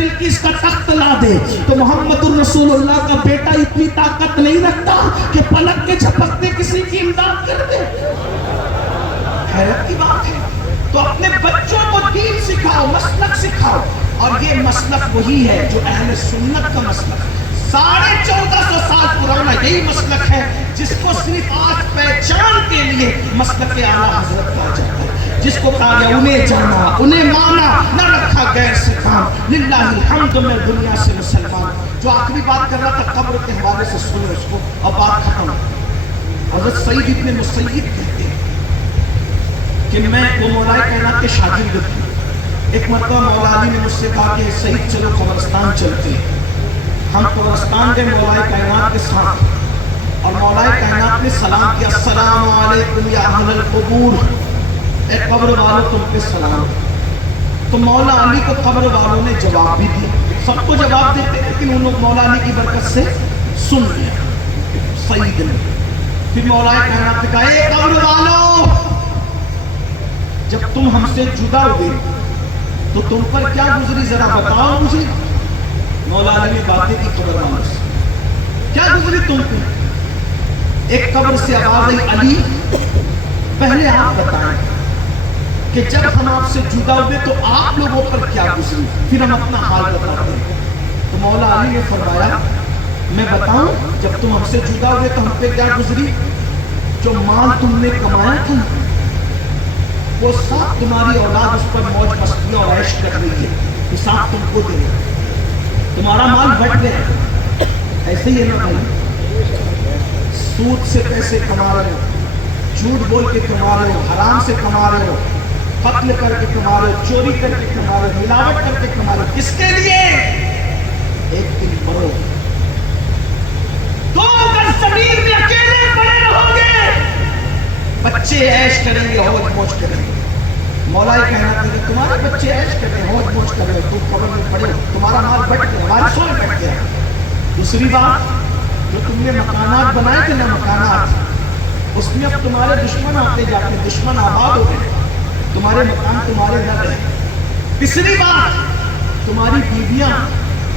بلقیس کا تخت لا دے تو محمد الرسول اللہ کا بیٹا اتنی طاقت نہیں رکھتا کہ پلک کے جھپکتے کسی کی امداد کر دے. حیرت کی بات ہے. تو اپنے بچوں کو دین سکھاؤ, مسلک سکھاؤ, اور یہ مسلک وہی ہے جو اہل سنت کا مسلک 1450 سال پرانا یہی مسلک ہے جس کو صرف آج پہچان کے لیے مسلک اعلیٰ حضرت کہا جاتا ہے, جس کو کہا گیا انہیں جانا انہیں مانا نہ رکھا غیر سے کام, للہ الحمد میں دنیا سے مسلمان. جو آخری بات کر رہا تھا قبر کے حوالے سے سنے اس کو, اب بات ختم. حضرت سعید ابن مسیب کہتے ہیں کہ میں وہ مولا کائنات کے شاگرد تھے. ایک مرتبہ مولا علی نے مجھ سے کہا کہ سعید چلو قبرستان چلتے ہیں. ہم قبرستان گئے مولا کائنات کے ساتھ, اور مولا کائنات نے سلام کیا, السلام علیکم یا اہل القبور, اے قبر والوں تم پہ سلام. تو مولا علی کو قبر والوں نے جواب بھی دیا, سب کو جواب دیتے لیکن ان لوگ مولا علی کی برکت سے سن لیا سعید نے. پھر مولا کائنات نے کہا اے قبر والوں, جب تم ہم سے جدا ہوئے تو تم پر کیا گزری ذرا بتاؤ مجھے. مولا علی نے باتیں کی قبر والوں سے, کیا گزری تم پہ. ایک قبر سے آواز آئی, علی پہلے آپ بتائیں کہ جب ہم آپ سے جدا ہوئے تو آپ لوگوں پر کیا گزری, پھر ہم اپنا حال بتاتے ہیں. تو مولا علی نے فرمایا میں بتاؤں, جب تم ہم سے جدا ہوئے تو ہم پہ کیا گزری. جو مال تم نے کمایا تھا وہ سب تمہاری اولاد اس پر موج مستی اور عیش کر رہی ہے, حساب تم کو دے رہے, تمہارا مال بٹ گیا. ایسے ہی ہے نا بھائی, سود سے پیسے کما رہے ہو, جھوٹ بول کے کما رہے ہو, حرام سے کما رہے ہو, قتل کر کے کما رہے ہو, چوری کر کے کما رہے ہو, ملاوٹ کر کے کما رہے ہو. کس کے لیے؟ ایک دن مرو, 2 گز زمین میں اکیلے پڑے رہو گے, بچے عیش کریں گے, ہوج موج کریں گے. مولا کہنا کہ تمہارے بچے عیش کر رہے ہیں, ہوج موج کر رہے ہو, تم قبر میں پڑے ہو, تمہارا مال بٹ گیا, وارثوں میں بٹ گیا. دوسری بات, جو تم نے مکانات بنائے تھے نا مکانات, اس میں اب تمہارے دشمن آتے جاتے, دشمن آباد ہو گئے, تمہارے مکان تمہارے نہ رہے. تیسری بات, تمہاری بیویاں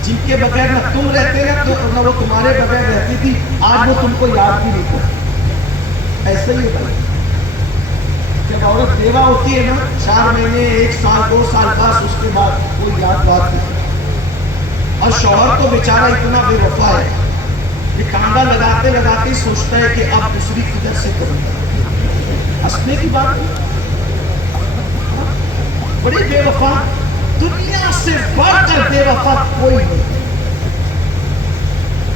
جن کے بغیر نہ تم رہتے ہیں نہ وہ تمہارے بغیر رہتی تھی, آج وہ تم کو یاد بھی نہیں کرتی. ایسا ہی ہوتا ہے جب عورت بیوہ ہوتی ہے نا, 4 مہینے 1 سال 2 سال بعد اس کے بعد وہ یاد بات نہیں. اور شوہر تو بیچارہ اتنا بے وفا ہے, یہ کانڈا لگاتے لگاتے ہی سوچتا ہے کہ اب دوسری کدھر سے کروں گا. ہنسنے کی بات بڑی بے وفا, دنیا سے بڑھ کر بے وفا کوئی نہیں.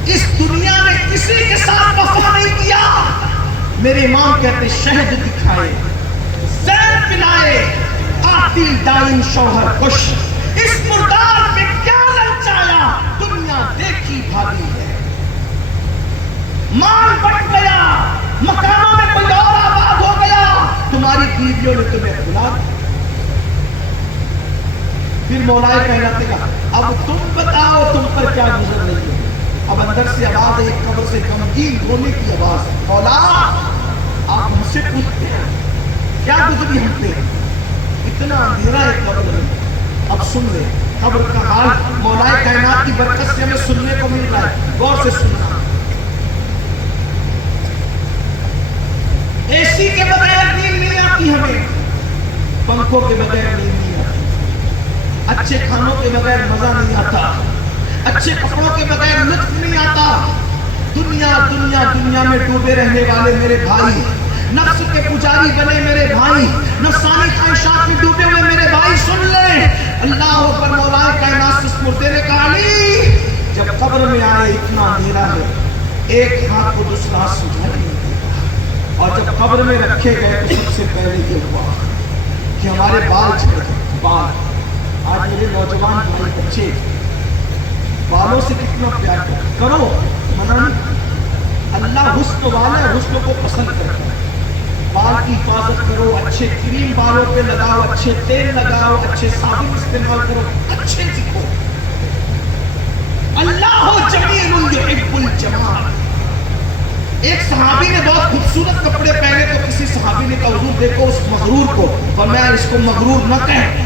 اس دنیا میں کسی کے ساتھ وفا نہیں کیا. میرے امام کہتے شہد دکھائے, زہر پلائے, قاتل دائم شوہر کش, اس مردار میں کیا للچایا, دنیا دیکھی بھاگی ہے. مال بٹ گیا, مکانوں میں کوئی اور آباد ہو گیا, تمہاری بیویوں نے تمہیں بلا دیا. پھر مولا کہلاتے گا, اب تم بتاؤ تم پر کیا گزر رہی ہے. اب اندر سے آواز ہے, ایک قبر سے غمگین رونے کی آواز, مولا آپ ہم سے پوچھتے ہیں کیا گزری ہم پہ, اتنا اندھیرا ہے قبر میں. اب سن لے قبر کا حال, مولا کائنات کی برکت سے ہمیں سننے کو مل رہا ہے, غور سے سننا. اے سی کے بغیر نیند نہیں آتی ہمیں, پنکھوں کے بغیر نیند نہیں آتی, اچھے کھانوں کے بغیر مزہ نہیں آتا, اچھے کپڑوں کے بغیر لطف نہیں آتا. دنیا دنیا دنیا میں ڈوبے رہنے والے میرے بھائی, نفس کے پجاری بنے میرے بھائی, نفسانی خواہشات میں ڈوبے ہوئے میرے بھائی, سن لیں اللہ اکبر. مولا کائنات سے اس مردے نے کہا, علی جب قبر میں آئے اتنا اندھیرا ہے, ایک ہاتھ کو دوسرا ہاتھ سجھائی نہیں دیتا, اور جب قبر میں رکھے گئے تو سب سے پہلے یہ ہوا کہ ہمارے بال جھڑ گئے. بال, آج میرے نوجوان بھائی بچے بالوں سے کتنا پیار کرو, منع نہیں. اللہ حسن والا ہے, حسن کو پسند کرتا ہے. بال کی حفاظت کرو, اچھے کریم بالوں پہ لگاؤ, اچھے تیل لگاؤ, اچھے صابن استعمال کرو, اچھے دکھو. اللہ جمیل یحب الجمال. ایک صحابی نے بہت خوبصورت کپڑے پہنے تو کسی صحابی نے کہا حضور دیکھو اس مغرور کو, اور میں اس کو مغرور نہ کہیں,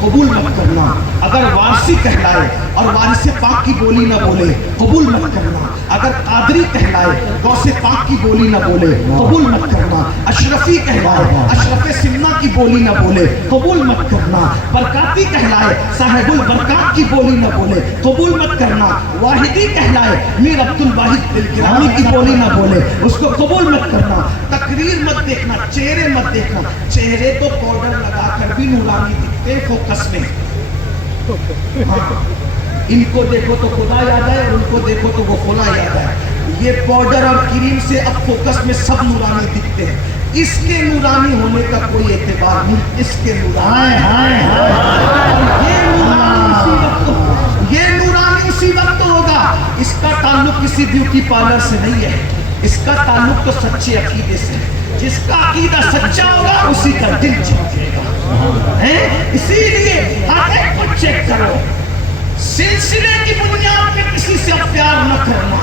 قبول مت کرنا. اگر وارثی کہلائے اور وارث پاک کی بولی نہ بولے قبول مت کرنا. اگر قادری کہلائے غوث پاک کی بولی نہ بولے قبول مت کرنا. اشرفی کہلائے اشرف سمنا کی بولی نہ بولے قبول مت کرنا. برکاتی کہلائے صاحب البرکات کی بولی نہ بولے قبول مت کرنا. واحدی کہلائے میر عبد الواحد دلگرامی کی بولی نہ بولے اس کو قبول مت کرنا. تقریر مت دیکھنا, چہرے مت دیکھنا. چہرے تو پاؤڈر لگا کر بھی نورانی دکھتے فوکس میں. ہاں, ان کو دیکھو تو خدا یاد ہے اور ان کو دیکھو تو وہ خلا یاد ہے. یہ پاؤڈر اور کریم سے اب فوکس میں سب نورانی دکھتے ہیں. اس کے نورانی ہونے کا کوئی اعتبار نہیں. اس کے یہ نورانی اسی وقت ہوگا. اس کا تعلق کسی بیوٹی پارلر سے نہیں ہے. اس کا تعلق تو سچے عقیدے سے ہے. جس کا عقیدہ سچا ہوگا اسی کا دل چمکے گا. اسی لیے ہر ایک کو چیک کرو. سلسلے کی بنیاد پہ کسی سے پیار نہ کرنا,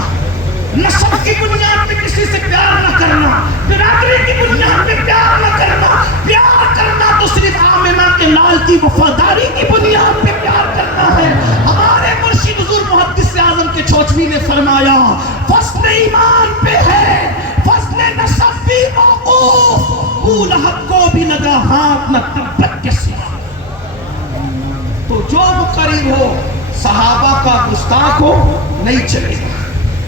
نسب کی بنیاد پہ کسی سے پیار نہ کرنا, برادری کی بنیاد پہ پیار نہ کرنا. پیار کرنا تو صرف آمنہ کے لال کی وفاداری کی بنیاد پہ پیار کرنا ہے. ہمارے مرشد حضور محدث اعظم کے چوچوی نے فرمایا فصل ایمان پہ ہے, فصل نسب بھی موقوف, اول حق کو بھی نگاہات نہ تبت کے سوا. تو جو مقرر ہو صحابہ کا گستاخ ہو نہیں چلے گا,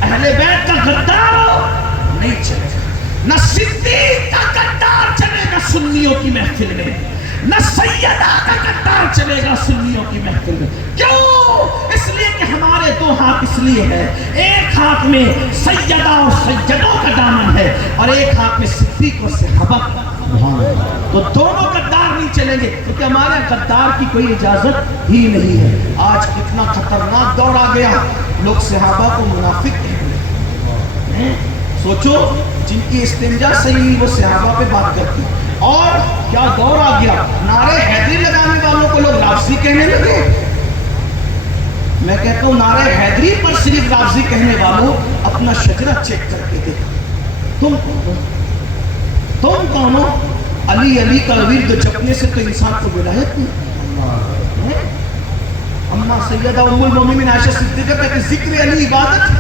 اہل بیت کا غدار ہو نہیں چلے گا. نہ صدیق کا غدار چلے گا سنیوں کی محفل میں, نہ سیدہ کا غدار چلے گا سنیوں کی محفل میں. کیوں؟ اس لیے کہ ہمارے دو ہاتھ اس لیے ہے, ایک ہاتھ میں سیدہ اور سیدوں کا دامن ہے اور ایک ہاتھ میں صدیق اور صحابہ. تو دونوں غدار نہیں چلیں گے کیونکہ ہمارے غدار کی کوئی اجازت ہی نہیں ہے. آج کتنا خطرناک دور آ گیا, لوگ صحابہ کو منافق کہتے ہیں. سوچو جن کی استنجا صحیح نہیں وہ صحابہ پہ بات کرتی. اور کیا دور آ گیا, نعرے حیدری لگانے والوں کو لوگ رافضی کہنے لگے. میں کہتا ہوں نعرے حیدری پر صرف رافضی کہنے والوں اپنا شجرہ چیک کر کے دیکھو. تم کون ہو؟ علی علی کا ورد جپنے سے تو انسان کو ولایت نہیں. اما سیدہ ام المومنین عائشہ صدیقہ کہتے ذکر علی عبادت ہے,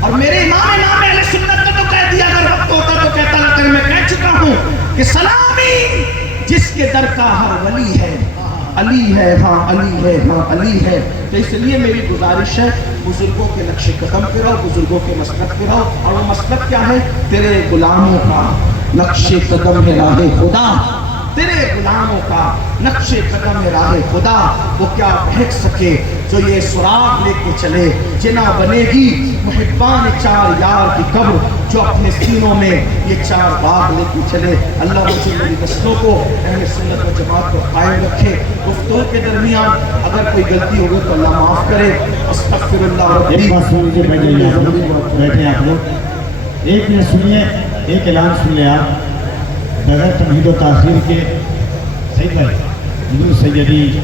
اور میرے امام نام اہل سنت نے تو کہہ دیا اگر وقت ہوتا تو کہتا لیکن میں کہہ چکا ہوں کہ سلامی جس کے در کا ہر ولی ہے, علی ہے ہاں علی ہے ہاں علی ہے. تو اس لیے میری گزارش ہے بزرگوں کے نقش قدم پہ رہو, بزرگوں کے مسلک پہ رہو. اور وہ مسلک کیا ہے؟ تیرے غلاموں کا نقش قدم ہے راہ خدا, تیرے غلاموں کا نقش قدم ہے راہ خدا. وہ کیا بہک سکے جو یہ سراغ لے کے چلے, جنا بنے گی محبان چار یار کی قبر جو اپنے سینوں میں یہ چار باغ لے کے چلے. اللہ مجھے میری نسلوں کو اہل سنت و جماعت کو قائم رکھے. گفتگو کے درمیان اگر کوئی غلطی ہوگی تو اللہ معاف کرے. استغفر اللہ ربی. ایک بات سن لیجیے, بیٹھے آپ لوگ, ایک منٹ سنیے, ایک اعلان سن لیں آپ بغیر تمہید و تاخیر کے. صحیح بھائی حضور سیدی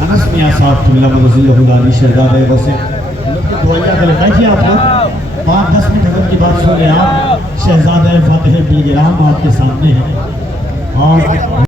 انس میاں صاحب اللہ رضی اللہ علیہ شہزادہ ویسے دعائیہ کا لگائیے آپ لوگ 5-10 منٹ حضرت کی بات سن رہے ہیں آپ. شہزادہ فاتح بلگرام آپ کے سامنے ہیں اور